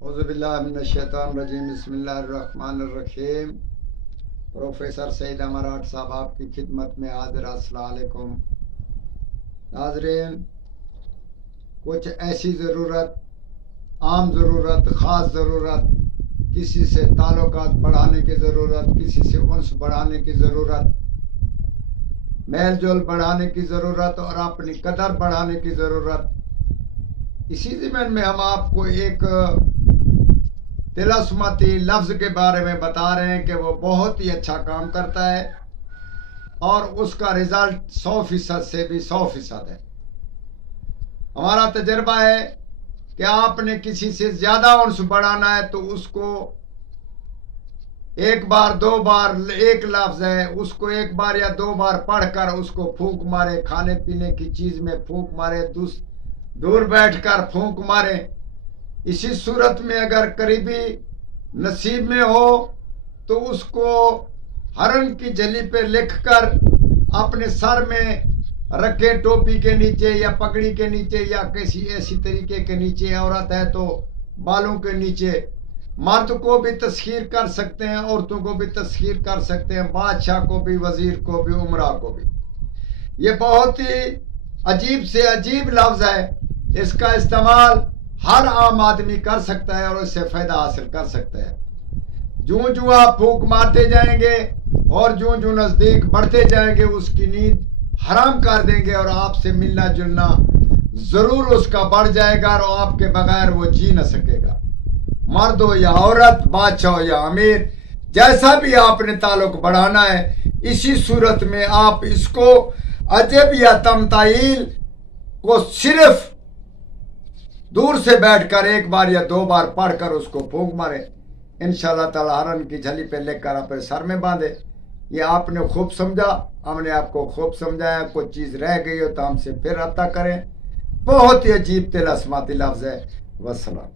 اعوذ باللہ من الشیطان الرجیم بسم اللہ الرحمن الرحیم۔ پروفیسر سعید امارات صاحب آپ کی خدمت میں حاضر۔ السلام علیکم ناظرین، کچھ ایسی ضرورت، عام ضرورت، خاص ضرورت، کسی سے تعلقات بڑھانے کی ضرورت، کسی سے انس بڑھانے کی ضرورت، میل جول بڑھانے کی ضرورت اور اپنی قدر بڑھانے کی ضرورت، اسی ضمن میں ہم آپ کو ایک تلسماتی لفظ کے بارے میں بتا رہے ہیں کہ وہ بہت ہی اچھا کام کرتا ہے اور اس کا رزلٹ 100% سے بھی 100% ہے۔ ہمارا تجربہ ہے کہ آپ نے کسی سے زیادہ انس بڑھانا ہے تو اس کو ایک بار دو بار، ایک لفظ ہے اس کو ایک بار یا دو بار پڑھ کر اس کو پھونک مارے، کھانے پینے کی چیز میں پھونک مارے، دور بیٹھ کر پھونک مارے۔ اسی صورت میں اگر قریبی نصیب میں ہو تو اس کو ہرن کی جھلی پہ لکھ کر اپنے سر میں رکھے، ٹوپی کے نیچے یا پگڑی کے نیچے یا کسی ایسی طریقے کے نیچے، عورت ہے تو بالوں کے نیچے۔ مرد کو بھی تسخیر کر سکتے ہیں، عورتوں کو بھی تسخیر کر سکتے ہیں، بادشاہ کو بھی، وزیر کو بھی، امراء کو بھی۔ یہ بہت ہی عجیب سے عجیب لفظ ہے، اس کا استعمال ہر عام آدمی کر سکتا ہے اور اس سے فائدہ حاصل کر سکتا ہے۔ جو آپ پھونک مارتے جائیں گے اور جو نزدیک بڑھتے جائیں گے اس کی نیند حرام کر دیں گے اور آپ سے ملنا جلنا ضرور اس کا بڑھ جائے گا اور آپ کے بغیر وہ جی نہ سکے گا۔ مرد ہو یا عورت، بادشاہ ہو یا امیر، جیسا بھی آپ نے تعلق بڑھانا ہے، اسی صورت میں آپ اس کو عجب یا تمتائل کو صرف دور سے بیٹھ کر ایک بار یا دو بار پڑھ کر اس کو پھونک مارے، انشاءاللہ تعالی ہرن کی جھلی پہ لکھ کر اپنے سر میں باندھے۔ یہ آپ نے خوب سمجھا، ہم نے آپ کو خوب سمجھایا، کوئی چیز رہ گئی ہو تو ہم سے پھر عطا کریں۔ بہت ہی عجیب طلسماتی لفظ ہے۔ والسلام۔